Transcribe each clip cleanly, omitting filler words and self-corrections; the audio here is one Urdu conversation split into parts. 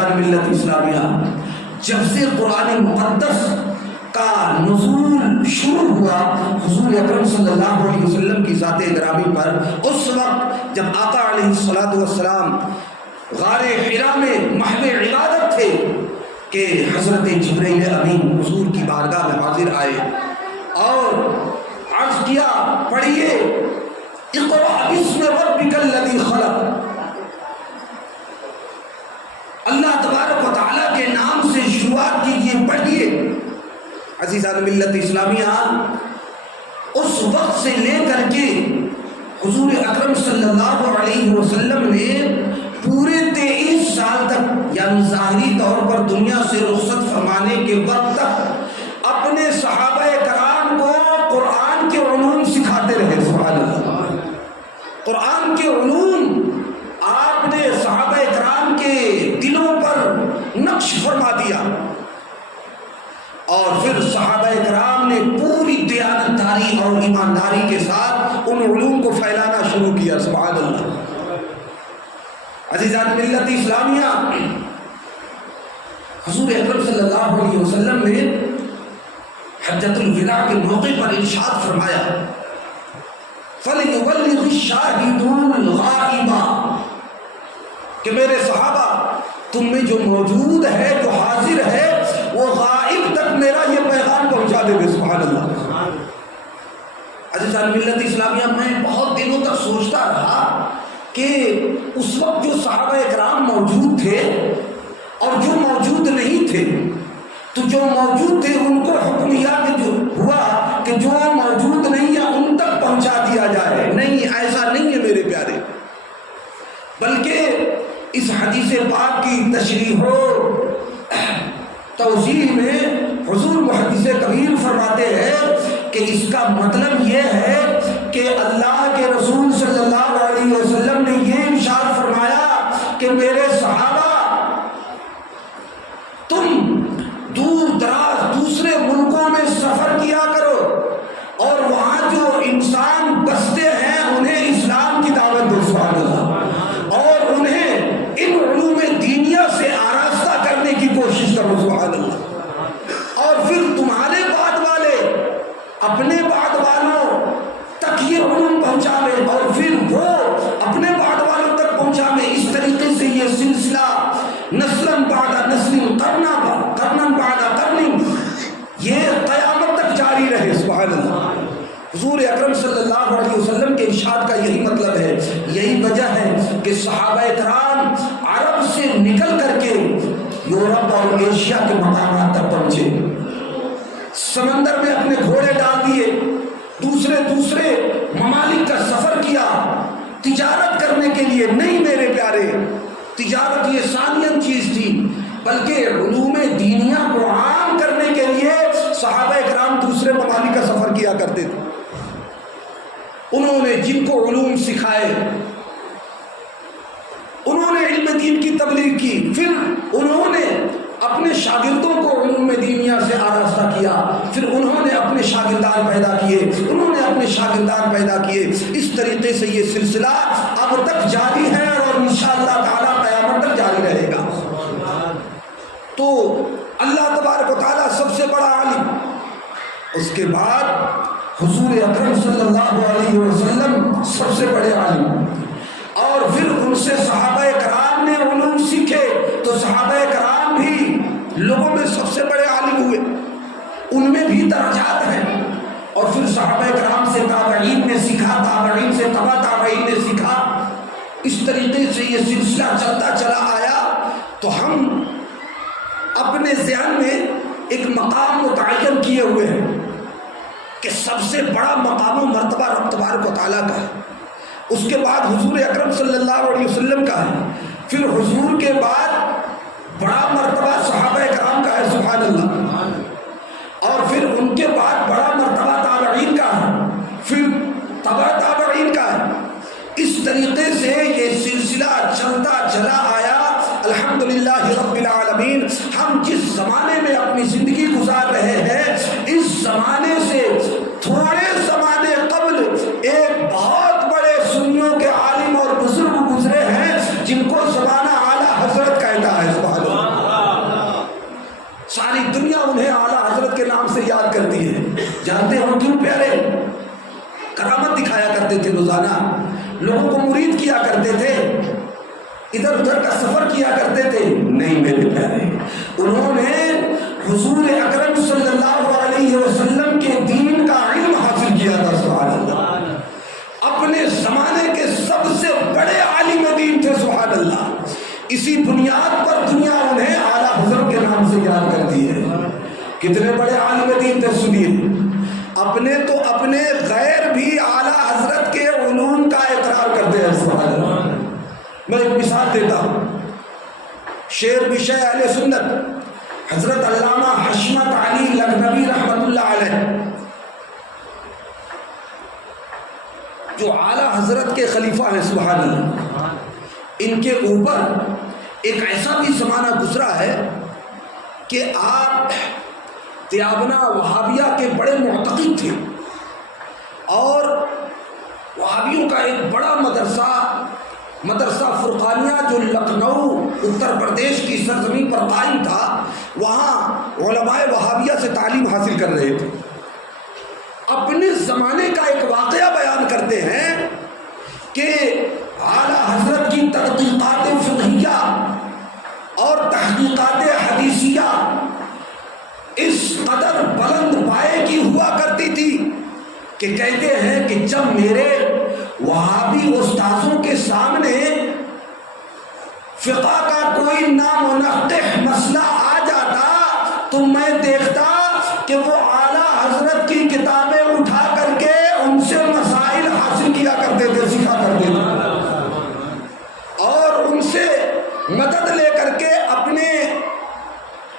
عزیزان ملت اسلامیہ، جب سے قرآن مقدس کا نزول شروع ہوا حضور اکرم صلی اللہ علیہ وسلم کی ذات گرامی پر، اس وقت جب آقا علیہ الصلوۃ والسلام غار حرا میں محو عبادت تھے کہ حضرت جبرائیل امین حضور کی بارگاہ میں حاضر آئے اور عرض کیا، پڑھیے اقرأ باسم ربک الذی خلق، اللہ تبارک و تعالیٰ کے نام سے شروعات کیجیے، پڑھیے۔ عزیزان ملت اسلامیہ، اس وقت سے لے کر کے حضور اکرم صلی اللہ علیہ وسلم نے پورے 23 سال تک، یعنی ظاہری طور پر دنیا سے رخصت فرمانے کے وقت تک اپنے صحابہ کرام کو قرآن کے علوم سکھاتے رہے۔ سبحان اللہ، قرآن کے علوم آپ نے صحابہ کرام کے دلوں پر نقش فرما دیا، اور پھر صحابہ کرام نے پوری دیانتداری اور ایمانداری کے ساتھ ان علوم کو پھیلانا شروع کیا۔ سبحان اللہ۔ عزیزان ملت اسلامیہ، حضور اکرم صلی اللہ علیہ وسلم نے حجۃ الوداع کے موقع پر ارشاد فرمایا، فَلْيُبَلِّغِ الشَّاهِدُونَ الْغَائِبَ، کہ میرے صحابہ تم میں جو موجود ہے، جو حاضر ہے، وہ غائب تک میرا یہ پیغام پہنچا دے۔ سبحان اللہ۔ عزیزان ملت اسلامیہ، میں بہت دنوں تک سوچتا رہا کہ اس وقت جو صحابہ اکرام موجود تھے اور جو موجود نہیں تھے، تو جو موجود تھے ان کو حکم یہ جو ہوا کہ جو موجود نہیں ہے ان تک پہنچا دیا جائے۔ نہیں، ایسا نہیں ہے میرے پیارے، بلکہ اس حدیث پاک کی تشریح و توضیح میں حضور محدث کبیر فرماتے ہیں کہ اس کا مطلب یہ ہے کہ اللہ کے رسول صلی اللہ علیہ وسلم نے یہ ارشاد فرمایا کہ میرے صحابہ تم دور دراز دوسرے ملکوں میں سفر کیا کرو اور وہاں جو انسان بستے ہیں انہیں اسلام کی دعوت دو۔ سبحان اللہ۔ اور انہیں ان علوم دینیہ سے آراستہ کرنے کی کوشش کرو۔ سبحان اللہ۔ اور پھر تمہارے بعد والے اپنے بعد والوں تک یہ علوم پہنچاوے اور پھر وہ اپنے بعد والوں تک پہنچاوے۔ اس طریقے سے یہ سلسلہ نسلاً بعد نسل، قرناً بعد قرن، یہ قیامت تک جاری رہے۔ سبحان اللہ۔ حضور اکرم صلی اللہ علیہ وسلم کے ارشاد کا یہی مطلب ہے، یہی وجہ ہے کہ صحابہ کرام عرب سے نکل کر کے یورپ اور ایشیا کے مقامات تک پہنچے، سمندر میں اپنے گھوڑے ڈال دیے، دوسرے ممالک کا سفر کیا تجارت کرنے کے لیے۔ نہیں میرے پیارے، تجارت یہ ثانیہ چیز تھی، بلکہ علوم دینیہ کو عام کرنے کے لیے صحابہ کرام دوسرے ممالک کا سفر کیا کرتے تھے۔ انہوں نے جن کو علوم سکھائے، انہوں نے علم دین کی تبلیغ کی، پھر انہوں نے اپنے شاگردوں کو علوم دینیہ سے آراستہ کیا، پھر انہوں نے اپنے شاگردان پیدا کیے، اس طریقے سے یہ سلسلہ اب تک جاری ہے اور انشاءاللہ تعالی قیامت تک جاری رہے گا۔ تو اللہ تبارک و تعالی سب سے بڑا عالم، اس کے بعد حضور اکرم صلی اللہ علیہ وسلم سب سے بڑے عالم، اور پھر ان سے صحابہ کرام نے علوم سیکھے، تو صحابہ کرام بھی لوگوں میں سب سے بڑے عالم ہوئے، ان میں بھی درجات ہیں۔ اور پھر صحابہ کرام سے تابعین نے سیکھا، تابعین سے تبع تابعین نے سیکھا، اس طریقے سے یہ سلسلہ چلتا چلا آیا۔ تو ہم اپنے ذہن میں ایک مقام متعین کیے ہوئے ہیں کہ سب سے بڑا مقام و مرتبہ رب تبارک و تعالیٰ کا ہے، اس کے بعد حضور اکرم صلی اللہ علیہ وسلم کا ہے، پھر حضور کے بعد بڑا مرتبہ صحابہ کرام کا ہے۔ سبحان اللہ۔ اور پھر ان کے بعد بڑا مرتبہ تابعین کا ہے، پھر تبع تابعین کا ہے۔ اس طریقے سے یہ سلسلہ چلتا چلا آیا۔ الحمدللہ رب العالمین، ہم جس زمانے میں اپنی زندگی گزار رہے ہیں، اس زمانے سے تھوڑے زمانے قبل ایک بہت بڑے سنیوں کے عالم اور بزرگ گزرے ہیں جن کو زمانہ اعلیٰ حضرت کہتا ہے۔ سبحان اللہ۔ مولانا لوگوں کو مرید کیا کرتے تھے، ادھر ادھر کا سفر کیا کرتے تھے؟ نہیں میرے پیارے، انہوں نے حضور اکرم صلی اللہ علیہ وسلم کے دین کا علم حاصل کیا تھا۔ سبحان اللہ، اپنے زمانے کے سب سے بڑے عالم دین تھے۔ سبحان اللہ، اسی بنیاد پر دنیا انہیں اعلیٰ حضرت کے نام سے یاد کرتی ہے۔ کتنے بڑے عالم دین تھے سنیے، اپنے تو اپنے غیر بھی اعلیٰ حضرت کے علوم کا اقرار کرتے ہیں۔ سبحان اللہ، میں ایک مثال دیتا ہوں، شیر بشے اہل سنت حضرت علامہ حشمت علی لکھنوی رحمۃ اللہ علیہ، جو اعلیٰ حضرت کے خلیفہ ہیں۔ سبحان اللہ، ان کے اوپر ایک ایسا بھی زمانہ گزرا ہے کہ آپ تیابنا وہابیہ کے بڑے معتقد تھے، اور وہابیوں کا ایک بڑا مدرسہ فرقانیہ جو لکھنؤ اتر پردیش کی سرزمین پر قائم تھا، وہاں علماء وہابیہ سے تعلیم حاصل کر رہے تھے۔ اپنے زمانے کا ایک واقعہ بیان کرتے ہیں کہ اعلیٰ حضرت کی تحقیقات فقہیہ اور تحقیقات حدیثیہ اس قدر بلند پائے کی ہوا کرتی تھی کہ کہتے ہیں کہ جب میرے وہابی استاذوں کے سامنے فقہ کا کوئی نامنقح مسئلہ آ جاتا تو میں دیکھتا کہ وہ اعلیٰ حضرت کی کتابیں اٹھا کر کے ان سے مسائل حاصل کیا کرتے تھے، سیکھا کرتے تھے، اور ان سے مدد لے کر کے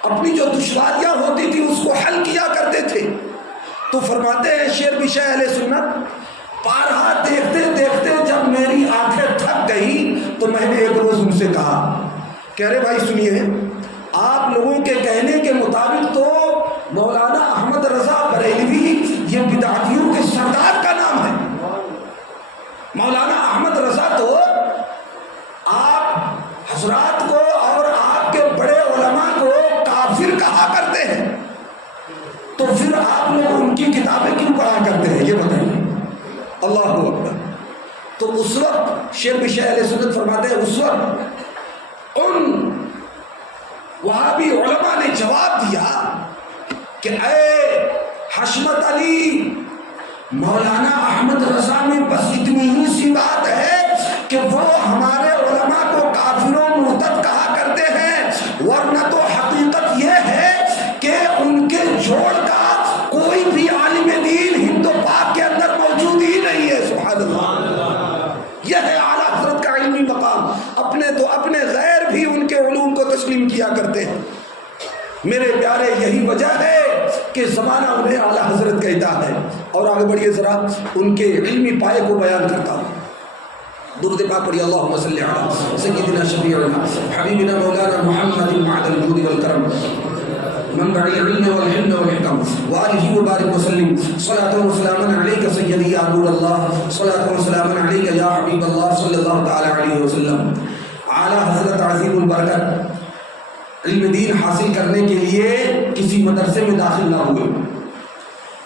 اپنی جو دشواریاں ہوتی تھی اس کو حل کیا کرتے تھے۔ تو فرماتے ہیں شیر بشے اہل سنت، بارہا دیکھتے دیکھتے جب میری آنکھیں تھک گئی تو میں نے ایک روز ان سے کہا کہ ارے بھائی سنیے، آپ لوگوں کے کہنے کے مطابق تو مولانا احمد رضا بریلوی یہ بدعتیوں کے سردار کا نام ہے۔ مولانا احمد رضا تو آپ حضرات کو اور آپ کے بڑے علماء کو کافر کہا کرتے ہیں، تو پھر آپ لوگ ان کی کتابیں کیوں پڑھا کرتے ہیں یہ بتائیے؟ اللہ اکبر۔ تو اس وقت شیر بشے اہل سنت فرماتے ہیں، اس وقت ان وہابی علماء نے جواب دیا کہ اے حشمت علی، مولانا احمد رضا میں بس اتنی ہی سی بات ہے کہ وہ ہمارے علماء کو کافر و مرتد کہا کرتے ہیں، ورنہ تو حقیقت یہ ہے کہ ان کے جوڑ کا کوئی بھی عالم دین ہند و پاک کے اندر موجود ہی نہیں ہے۔ سبحان اللہ، یہ ہے اعلیٰ حضرت کا علمی مقام۔ اپنے تو اپنے غیر بھی ان کے علوم کو تسلیم کیا کرتے ہیں۔ میرے پیارے، یہی وجہ ہے کہ زمانہ انہیں اعلیٰ حضرت کہتا ہے۔ اور آگے بڑھیے ذرا ان کے علمی پائے کو بیان کرتا ہوں۔ درود پاک پڑھیے، اللہم صلی علی سیدنا شفیعنا حبیبنا مولانا محمد معدن الجود والکرم منبع العلم والحلم والحکم وآلہ وبارک وسلم، صلاۃ و سلاما علیک سیدی یا نور اللہ، صلاۃ و سلاما علیک یا حبیب اللہ صلی اللہ تعالی علیہ وسلم۔ اعلیٰ حضرت عظیم البرکت علم دین حاصل کرنے کے لیے کسی مدرسے میں داخل نہ ہوئے،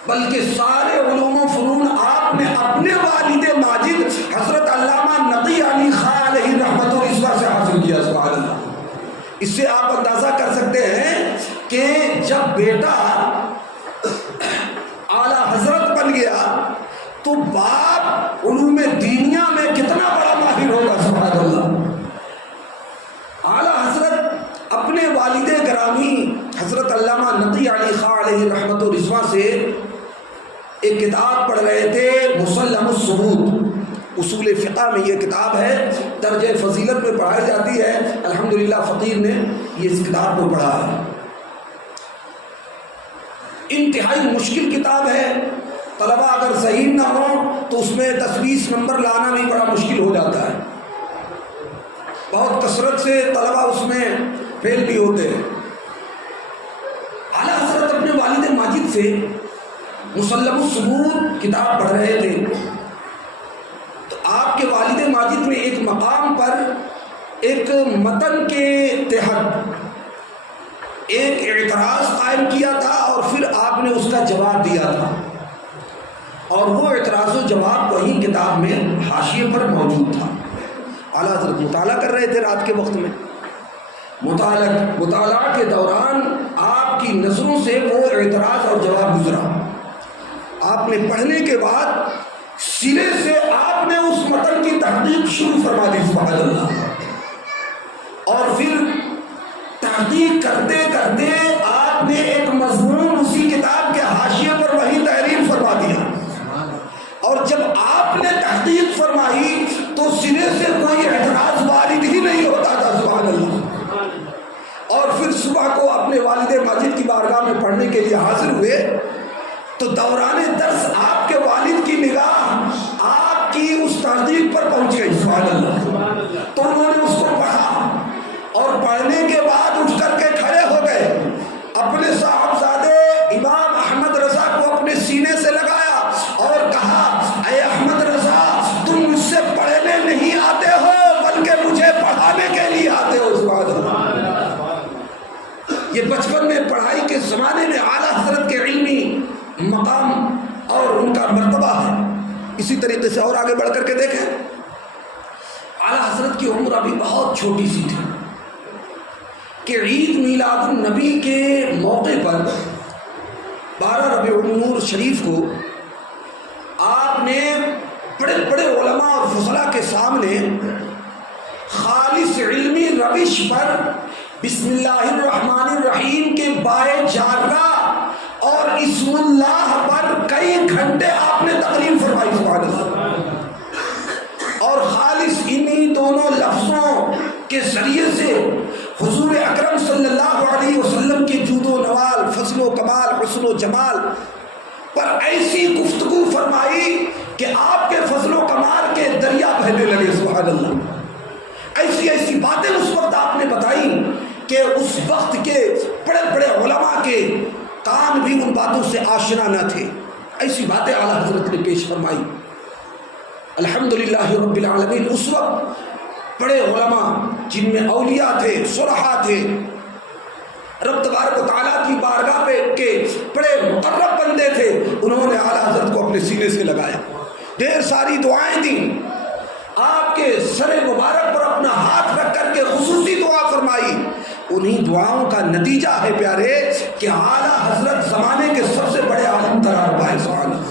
بلکہ سارے علوم و فنون آپ نے اپنے والد ماجد حضرت علامہ نقی علی خاں علیہ رحمت و رضوان سے حاصل کیا۔ سبحان اللہ، اس سے آپ اندازہ کر سکتے ہیں کہ جب بیٹا اعلیٰ حضرت بن گیا تو باپ علوم دینیا میں کتنا بڑا ماہر ہوگا۔ سبحان اللہ، اعلیٰ حضرت اپنے والد گرامی حضرت علامہ نقی علی خاں علیہ رحمت و رضوان سے ایک کتاب پڑھ رہے تھے، مسلم الثبوت، اصول فقہ میں یہ کتاب ہے، درجہ فضیلت میں پڑھائی جاتی ہے۔ الحمدللہ فقیر نے یہ اس کتاب کو پڑھا ہے، انتہائی مشکل کتاب ہے، طلبہ اگر ذہین نہ ہوں تو اس میں 10-20 نمبر لانا بھی بڑا مشکل ہو جاتا ہے، بہت کثرت سے طلبہ اس میں فیل بھی ہوتے ہیں۔ اعلیٰ حضرت اپنے والد ماجد سے مسلم الثبوت کتاب پڑھ رہے تھے، تو آپ کے والد ماجد نے ایک مقام پر ایک متن کے تحت ایک اعتراض قائم کیا تھا اور پھر آپ نے اس کا جواب دیا تھا۔ اور وہ اعتراض و جواب وہی کتاب میں حاشیے پر موجود تھا۔ اعلیٰ حضرت مطالعہ کر رہے تھے رات کے وقت میں، مطالعہ کے دوران آپ کی نظروں سے وہ اعتراض اور جواب گزرا۔ آپ نے پڑھنے کے بعد سرے سے آپ نے اس متن کی تحقیق شروع فرما دی، سبحان اللہ۔ اور پھر تحقیق کرتے کرتے آپ نے ایک مضمون اسی کتاب کے حاشیے پر وہی تحریر فرما دیا، اور جب آپ نے تحقیق فرمائی تو سرے سے کوئی اعتراض وارد ہی نہیں ہوتا تھا، سبحان اللہ۔ اور پھر صبح کو اپنے والد ماجد کی بارگاہ میں پڑھنے کے لیے حاضر ہوئے تو دوران درس آپ کے والد کی نگاہ آپ کی اس تحقیق پر پہنچ گئی، سبحان اللہ۔ تو انہوں نے اس کو پڑھا اور پڑھنے کے بعد اٹھ کر کے کھڑے ہو گئے، اپنے صاحبزادے امام احمد رضا کو اپنے سینے سے لگایا اور کہا، اے احمد رضا، تم مجھ سے پڑھنے نہیں آتے ہو بلکہ مجھے پڑھانے کے لیے آتے ہو، سبحان اللہ۔ یہ بچپن میں پڑھائی کے زمانے میں اعلیٰ حضرت کے علمی مقام اور ان کا مرتبہ ہے۔ اسی طریقے سے اور آگے بڑھ کر کے دیکھیں، اعلیٰ حضرت کی عمر ابھی بہت چھوٹی سی تھی کہ عید میلاد النبی کے موقع پر 12 ربیع النور شریف کو آپ نے بڑے بڑے علماء اور فضلاء کے سامنے خالص علمی روش پر بسم اللہ الرحمن الرحیم کے بائے جارہ اور اسم اللہ پر کئی گھنٹے آپ نے تقریر فرمائی، سبحان اللہ۔ اور خالص انہی دونوں لفظوں کے ذریعے سے حضور اکرم صلی اللہ علیہ وسلم کے جود و نوال، فضل و کمال، حسن و جمال پر ایسی گفتگو فرمائی کہ آپ کے فضل و کمال کے دریا بہنے لگے، سبحان اللہ۔ ایسی ایسی باتیں اس وقت آپ نے بتائی کہ اس وقت کے بڑے بڑے علماء کے کان بھی ان باتوں سے آشنا نہ تھے۔ ایسی باتیں اعلیٰ حضرت نے پیش فرمائی، الحمدللہ رب العالمین۔ اس وقت بڑے علماء جن میں اولیاء تھے، صلحاء تھے، رب تبارک و تعالیٰ کی بارگاہ پہ کے بڑے مقرب بندے تھے، انہوں نے اعلیٰ حضرت کو اپنے سینے سے لگایا، ڈھیر ساری دعائیں دیں، آپ کے سر مبارک پر اپنا ہاتھ رکھ کر کے خصوصی دعا فرمائی۔ انہی دعاؤں کا نتیجہ ہے پیارے کہ اعلیٰ حضرت زمانے کے سب سے بڑے عالم قرار پائے، سبحان اللہ۔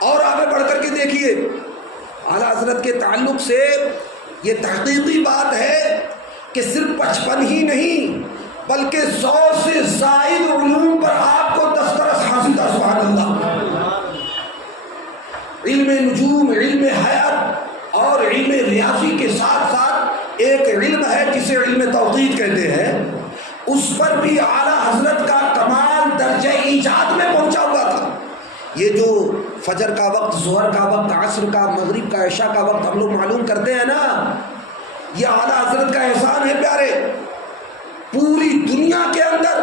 اور آگے بڑھ کر کے دیکھیے، اعلیٰ حضرت کے تعلق سے یہ تحقیقی بات ہے کہ صرف 55 ہی نہیں بلکہ 100 سے زائد علوم پر آپ کو دسترس حاصل تھا، سبحان اللہ۔ علم نجوم، علم حیات اور علم ریاضی کے ساتھ ساتھ ایک علم ہے جسے علم توقیت کہتے ہیں، اس پر بھی اعلیٰ حضرت کا کمال درجہ ایجاد میں پہنچا ہوا تھا۔ یہ جو فجر کا وقت، ظہر کا وقت، عصر کا، مغرب کا، عشاء کا وقت ہم لوگ معلوم کرتے ہیں نا، یہ اعلیٰ حضرت کا احسان ہے پیارے۔ پوری دنیا کے اندر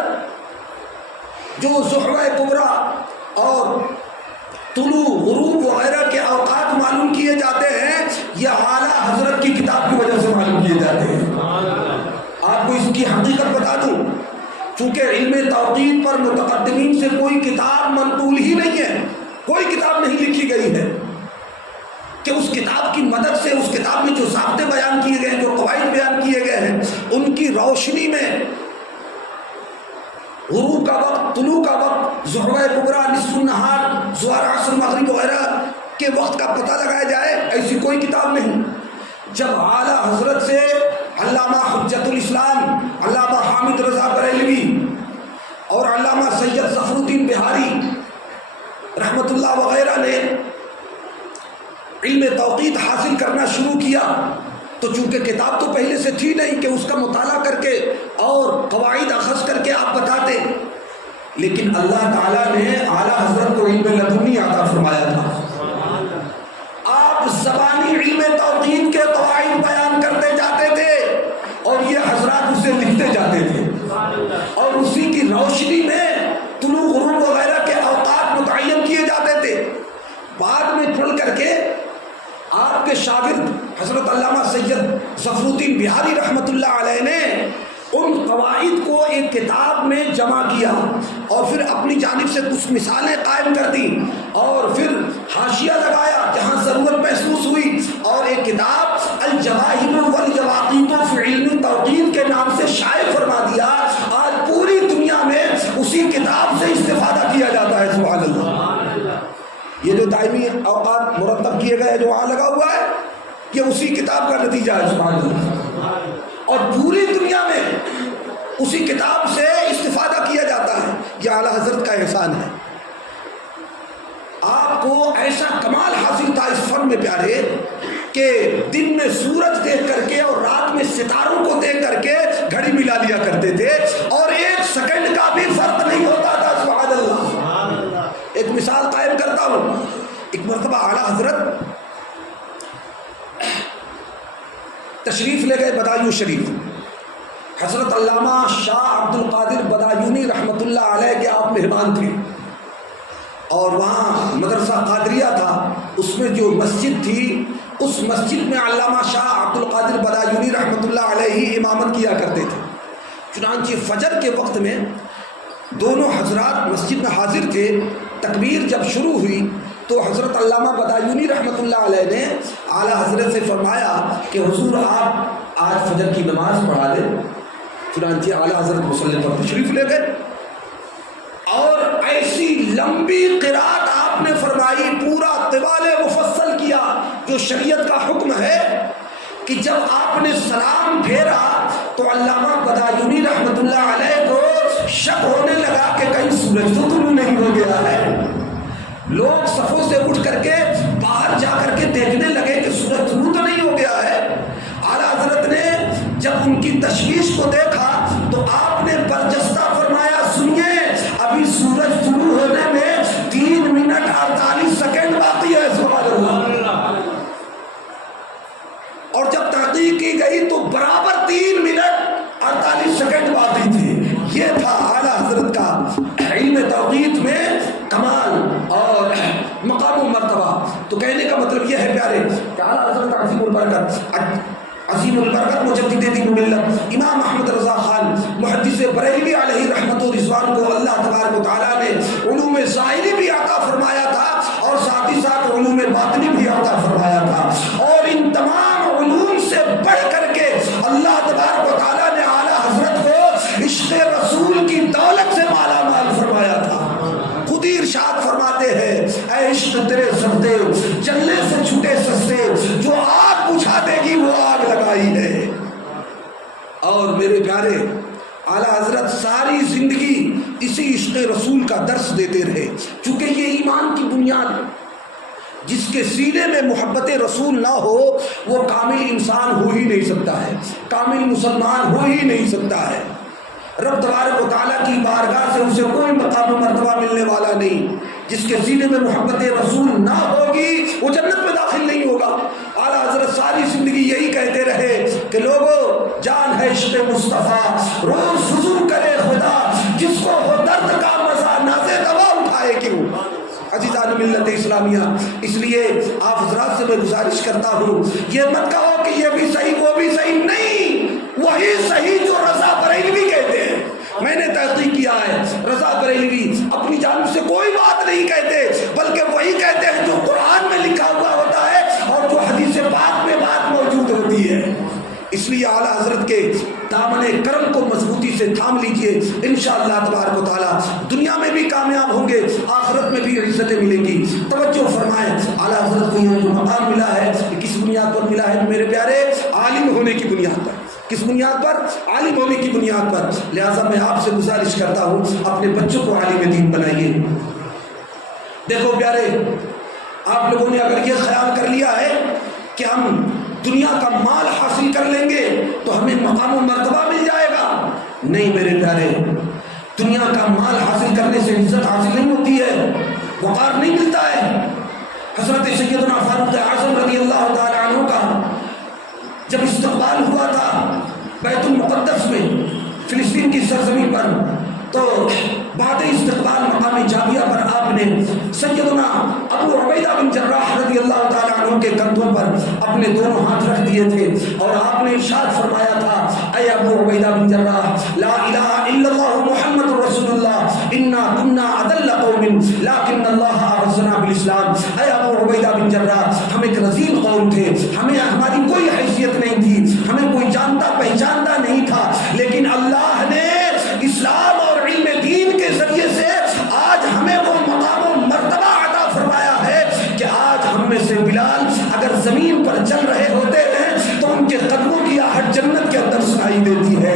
جو ظہر کبریٰ اور طلوع غروب وغیرہ کے اوقات معلوم کیے جاتے ہیں، یہ اعلیٰ حضرت کی کتاب کی وجہ سے معلوم کیے جاتے ہیں۔ آپ کو اس کی حقیقت بتا دوں، چونکہ علم توقیت پر متقدمین سے کوئی کتاب منقول ہی نہیں ہے، کوئی کتاب نہیں لکھی گئی ہے کہ اس کتاب کی مدد سے، اس کتاب میں جو ضابطے بیان کیے گئے ہیں، جو قواعد بیان کیے گئے ہیں، ان کی روشنی میں غروب کا وقت، طلوع کا وقت، ظہر کبریٰ، نصف النہار، ظہر، عصر، مغرب وغیرہ کے وقت کا پتہ لگایا جائے، ایسی کوئی کتاب نہیں۔ جب اعلیٰ حضرت سے علامہ حجت الاسلام، علامہ حامد رضا بریلوی اور علامہ سید ظفر الدین بہاری رحمت اللہ وغیرہ نے علم توقیت حاصل کرنا شروع کیا، تو چونکہ کتاب تو پہلے سے تھی نہیں کہ اس کا مطالعہ کر کے اور قواعد اخذ کر کے آپ بتاتے، لیکن اللہ تعالیٰ نے اعلیٰ حضرت کو علم لدنی عطا فرمایا تھا۔ آپ زبانی علم توقیت کے قواعد بیان کرتے جاتے تھے اور یہ حضرات اسے لکھتے جاتے تھے، اور اسی کی روشنی میں طلوع غروب وغیرہ کے اوقات متعین کیے جاتے تھے۔ بعد میں چل کر کے آپ کے شاگرد حضرت علامہ سید ظفر الدین بہاری رحمت اللہ علیہ نے ان قواعد فوائد کو ایک کتاب میں جمع کیا اور پھر اپنی جانب سے کچھ مثالیں قائم کر دی اور پھر حاشیہ لگایا جہاں ضرورت محسوس ہوئی اور ایک کتاب الجواہر والیواقیت فی علم توقید کے نام سے شائع فرما دیا. آج پوری دنیا میں اسی کتاب سے استفادہ کیا جاتا ہے. سبحان اللہ. یہ جو دائمی اوقات مرتب کیے گئے جو وہاں لگا ہوا ہے یہ اسی کتاب کا نتیجہ ہے. سبحان اللہ. اور پوری دنیا میں اسی کتاب سے استفادہ کیا جاتا ہے. یہ اعلیٰ حضرت کا احسان ہے. آپ کو ایسا کمال حاصل تھا اس فن میں پیارے کہ دن میں سورج دیکھ کر کے اور رات میں ستاروں کو دیکھ کر کے گھڑی ملا لیا کرتے تھے اور ایک سیکنڈ کا بھی فرق نہیں ہوتا تھا. سبحان اللہ. ایک مثال قائم کرتا ہوں. ایک مرتبہ اعلیٰ حضرت تشریف لے گئے بدایوں شریف. حضرت علامہ شاہ عبد القادر بدایونی رحمۃ اللہ علیہ کے آپ مہمان تھے اور وہاں مدرسہ قادریہ تھا. اس میں جو مسجد تھی اس مسجد میں علامہ شاہ عبد القادر بدایونی رحمۃ اللہ علیہ ہی امامت کیا کرتے تھے. چنانچہ فجر کے وقت میں دونوں حضرات مسجد میں حاضر تھے. تکبیر جب شروع ہوئی تو حضرت علامہ بدایونی رحمۃ اللہ علیہ نے اعلیٰ حضرت سے فرمایا کہ حضور آپ آج فجر کی نماز پڑھا دیں. چنانچہ اعلیٰ حضرت مصلی پر تشریف لے گئے اور ایسی لمبی قرات آپ نے فرمائی, پورا طوال مفصل کیا جو شریعت کا حکم ہے کہ جب آپ نے سلام پھیرا تو علامہ بدایونی رحمۃ اللہ علیہ کو شک ہونے لگا کہ کہیں سورج تو طلوع نہیں ہو گیا ہے. لوگ صفوں سے اٹھ کر کے باہر جا کر کے دیکھنے لگے کہ سورج طلوع تو نہیں ہو گیا ہے. اعلیٰ حضرت نے جب ان کی تشویش کو دیکھا تو آپ نے برجستہ فرمایا سنیے ابھی سورج طلوع ہونے میں 3 منٹ 48 سیکنڈ باقی ہے. سبحان اللہ. اور جب تحقیق کی گئی تو برابر 3 منٹ 48 سیکنڈ باقی تھے. یہ تھا اعلیٰ حضرت کا علم توقیت میں کمال اور مقام و مرتبہ. تو کہنے کا مطلب یہ ہے پیارے کہ اعلیٰ حضرت عظیم البرکت مجدد دین ملت امام احمد رضا خان محدث بریلوی علیہ رحمت و رضوان کو اللہ تبارک و تعالیٰ نے علوم ظاہری بھی عطا فرمایا تھا اور ساتھ ہی ساتھ علوم باطنی بھی عطا فرمایا تھا. اور ان تمام علوم سے بڑھ کر کے اللہ تبارک و تعالیٰ نے اعلیٰ حضرت کو عشق رسول کی دولت سے مالا مال فرمایا تھا. خود ہی ارشاد فرماتے ہیں اے عشق تیرے سبتے جلنے سے چھوٹے سستے, جو آگ بجھا دے گی وہ آگ لگائی ہے. اور میرے پیارے اعلیٰ حضرت ساری زندگی اسی عشق رسول کا درس دیتے رہے چونکہ یہ ایمان کی بنیاد ہے. جس کے سینے میں محبت رسول نہ ہو وہ کامل انسان ہو ہی نہیں سکتا ہے, کامل مسلمان ہو ہی نہیں سکتا ہے. رب تبارک و تعالیٰ کی بارگاہ سے اسے کوئی مقام و مرتبہ ملنے والا نہیں. جس کے سینے میں محبت رسول نہ ہوگی وہ جنت میں داخل نہیں ہوگا. اعلیٰ حضرت ساری زندگی یہی کہتے رہے کہ لوگوں جان ہے عشق مصطفیٰ روز فضول کرے خدا, جس کو ہو درد کا مزہ نازے دوا اٹھائے کیوں. عزیزان ملت اسلامیہ, اس لیے آپ حضرات سے میں گزارش کرتا ہوں یہ مت کہو کہ یہ بھی صحیح وہ بھی صحیح نہیں, وہی صحیح جو رضا بریلوی کہتے ہیں. میں نے تحقیق کیا ہے رضا بریلوی اپنی جانب سے کوئی بات نہیں کہتے بلکہ وہی کہتے ہیں جو قرآن میں لکھا ہوا ہوتا ہے اور جو حدیث پاک میں بات موجود ہوتی ہے. اس لیے اعلیٰ حضرت کے دامن کرم کو مضبوطی سے تھام لیجئے, انشاءاللہ تبارک و تعالی دنیا میں بھی کامیاب ہوں گے, آخرت میں بھی عزتیں ملیں گی. توجہ فرمائیں اعلیٰ حضرت کو یہ جو مقام ملا ہے یہ کس بنیاد پر ملا ہے میرے پیارے؟ عالم ہونے کی بنیاد پر. کس بنیاد پر؟ عالم ہونے کی بنیاد پر. لہٰذا میں آپ سے گزارش کرتا ہوں اپنے بچوں کو عالم دین بنائیے. دیکھو پیارے, آپ لوگوں نے اگر یہ خیال کر لیا ہے کہ ہم دنیا کا مال حاصل کر لیں گے تو ہمیں مقام و مرتبہ مل جائے گا, نہیں میرے پیارے, دنیا کا مال حاصل کرنے سے عزت حاصل نہیں ہوتی ہے, وقار نہیں ملتا ہے. حضرت سیدنا فاروق اعظم رضی اللہ تعالی عنہ کا جب استقبال ہوا تھا بیت المقدس میں فلسطین کی سرزمین پر, تو بعد استقبال مقام جابیہ پر آپ نے سیدنا ابو عبیدہ بن جراح رضی اللہ تعالیٰ عنہ کے کندھوں پر اپنے دونوں ہاتھ رکھ دیے تھے اور آپ نے ارشاد فرمایا تھا اے ابو عبیدہ بن جراح لا الہ الا اللہ محمد رسول اللہ انا کنا اذل قوم لیکن اللہ اعزنا بالاسلام. اے ابو عبیدہ بن جراح ہم ایک رذیل قوم تھے, ہماری کوئی حیثیت نہیں تھی, ہمیں کوئی جانتا پہچانتا نہیں تھا, لیکن اللہ نے اسلام اور علم دین کے ذریعے سے آج ہمیں وہ مقام و مرتبہ عطا فرمایا ہے کہ آج ہم میں سے بلال اگر زمین پر چل رہے ہوتے ہیں تو ان کے قدموں کی آہٹ جنت کے اندر سنائی دیتی ہے.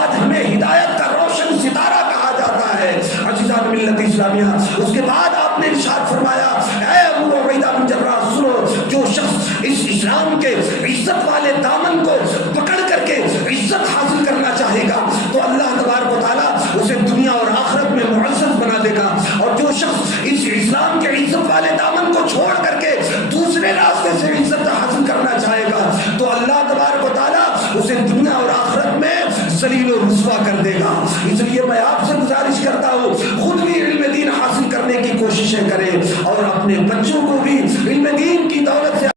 آج ہمیں ہدایت کا روشن ستارہ کہا جاتا ہے. عزیزان ملت اسلامیہ, اس کے بعد آپ نے ارشاد فرمایا اے ابو عبیدہ بن جراح سنو, جو شخص اس اسلام کے عزت والے دامن کو پکڑ کر کے عزت حاصل کرنا چاہے گا تو اللہ تبارک و تعالیٰ اسے دنیا اور آخرت میں معزز بنا دے گا, اور جو شخص اس اسلام کے عزت والے دامن کو چھوڑ کر کے دوسرے راستے سے عزت حاصل کرنا چاہے گا تو اللہ تبارک و تعالیٰ اسے دنیا اور آخرت میں ذلیل و رسوا کر دے گا. اس لیے میں آپ سے گزارش کرتا ہوں خود بھی علم دین حاصل کرنے کی کوششیں کریں اور اپنے بچوں کو بھی علم دین کی دولت سے